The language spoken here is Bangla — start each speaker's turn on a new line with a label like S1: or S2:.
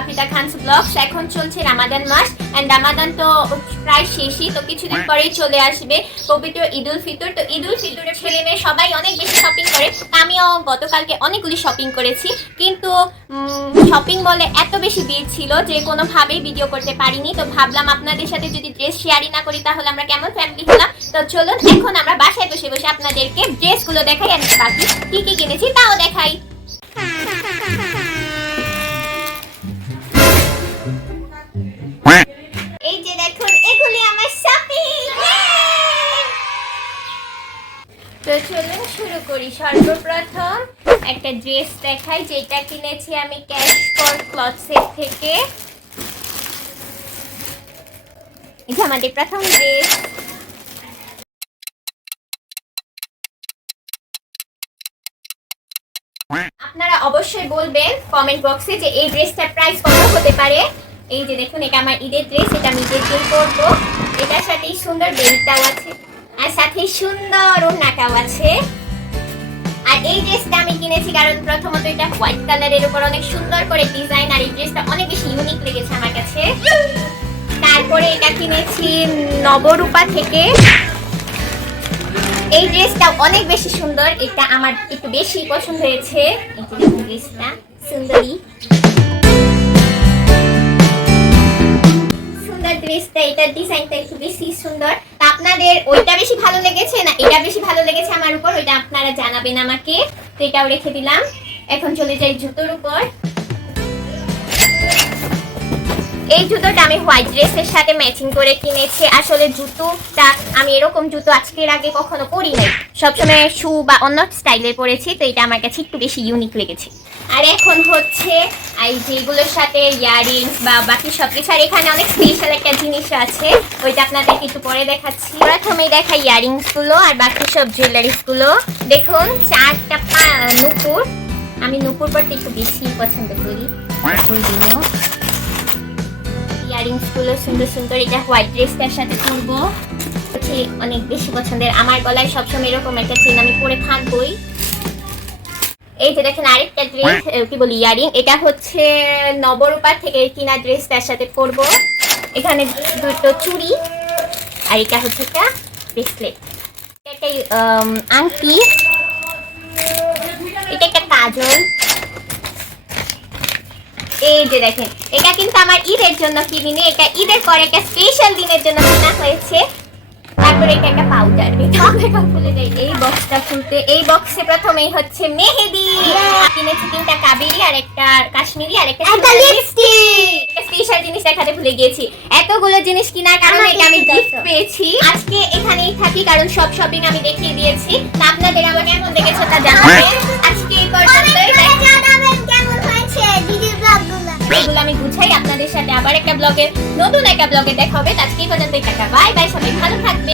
S1: আফিদা খানস ব্লগস এখন চলছে রামাদান মাস এন্ড রামাদান তো প্রায় শেষই, তো কিছুদিন পরেই চলে আসবে পবিত্র ঈদ উল ফিতর। তো ঈদ উল ফিতরের ছেলে মেয়ে সবাই অনেক বেশি শপিং করে। আমিও গতকালকে অনেকগুলি শপিং করেছি, কিন্তু শপিং বলে এত বেশি ভিড় ছিল যে কোনোভাবেই ভিডিও করতে পারিনি। তো ভাবলাম আপনাদের সাথে যদি ড্রেস শেয়ারই না করি, তাহলে আমরা কেমন ফ্যামিলি হলাম? তো চলুন, এখন আমরা বাসায় বসে বসে আপনাদেরকে ড্রেসগুলো দেখাই আর বাকি কি কি কিনেছি তাও দেখাই। তো চলুন শুরু করি। সর্বপ্রথম একটা ড্রেস দেখাই, যেটা কিনেছি আমি ক্যাশ ফর ক্লথসের থেকে। এটা আমাদের প্রথম ড্রেস। আপনারা অবশ্যই বলবেন কমেন্ট বক্সে যে এই ড্রেসটার প্রাইস কত হতে পারে। এই যে দেখুন, এটা আমার ঈদের ড্রেস, এটা আমি ঈদের দিন পরবো। এটার সাথে সুন্দর বেল্টটাও আছে। আর সাথে সুন্দর ওড়নাটাও আছে। আর এই ড্রেসটা আমি কিনেছি কারণ প্রথমত এটা হোয়াইট কালারের উপর অনেক সুন্দর করে ডিজাইন, আর এই ড্রেসটা অনেক বেশি ইউনিক লেগেছে আমার কাছে। তারপরে এটা কিনেছি নবরূপা থেকে। এই ড্রেসটা অনেক বেশি সুন্দর, এটা আমার একটু বেশি পছন্দ হয়েছে। এই ড্রেসটা, সুন্দরী। সুন্দর ড্রেসটা, এটার ডিজাইনটা একটু বেশি সুন্দর। আপনাদের ওইটা বেশি ভালো লেগেছে না এটা বেশি ভালো লেগেছে আমার উপর, ওইটা আপনারা জানাবেন আমাকে। তো এটাও রেখে দিলাম। এখন চলে যাই জুতোর উপর। এই জুতোটা আমি হোয়াইট ড্রেসের সাথে ম্যাচিং করে কিনেছি। আসলে জুতোটা আমি এরকম জুতো আজকের আগে কখনো পরি নাই সবসময় শু বা অন্য স্টাইলে পরেছি, তো এটা আমার কাছে একটু বেশি ইউনিক লেগেছে। আর এখন হচ্ছে এই যেগুলোর সাথে ইয়ারিংস বা বাকি সব কিছু আর এখানে অনেক স্পেশাল একটা জিনিস আছে, ওইটা আপনাদেরকে একটু পরে দেখাচ্ছি। প্রথমেই দেখা ইয়ারিংসগুলো আর বাকি সব জুয়েলারিসগুলো। দেখুন, চারটা নুপুর। আমি নুপুর পরতে একটু বেশি পছন্দ করি। ইয়ারিংসগুলো সুন্দর সুন্দর এটা হোয়াইট ড্রেসটার সাথে পরবো অনেক বেশি পছন্দের। আমার গলায় সবসময় এরকম একটা চেন আমি পরে থাকবোই এই যে দেখেন আরেকটা ড্রেস কি বলি ইয়ারিং। এটা হচ্ছে নবরূপা থেকে কিনা ড্রেস তার সাথে পরবো। এখানে দুটো চুড়ি আর এটা হচ্ছে একটা ব্রেসলেট একটা আম, আংটি। এটা একটা কাজল। এই যে দেখেন এটা কিন্তু আমার ঈদের জন্য কিনিনি এটা ঈদের পরে একটা স্পেশাল দিনের জন্য কেনা হয়েছে। তারপরে এটা একটা পাউডার এটা খুলে দেয় এই বক্সটা খুলতে এই বক্সে প্রথমেই হচ্ছে মেহেদি। কিনেছি তিনটা কাবেরি আর একটা কাশ্মীরি আর একটা স্পেশাল জিনিস দেখাতে ভুলে গিয়েছি। এতগুলো জিনিস কেনার কারণে
S2: আমাকে
S1: এটা আমি গিফট পেয়েছি। আজকে এখানেই থাকি কারণ সব শপিং আমি দেখিয়ে দিয়েছি। তা আপনাদের আমার কেমন লেগেছে তা জানাবেন। আপনাদের সাথে আবার একটা ব্লগে নতুন একটা ব্লগে দেখা হবে। আজকে এই পর্যন্তই টাকা বাই বাই সবাই ভালো থাকবে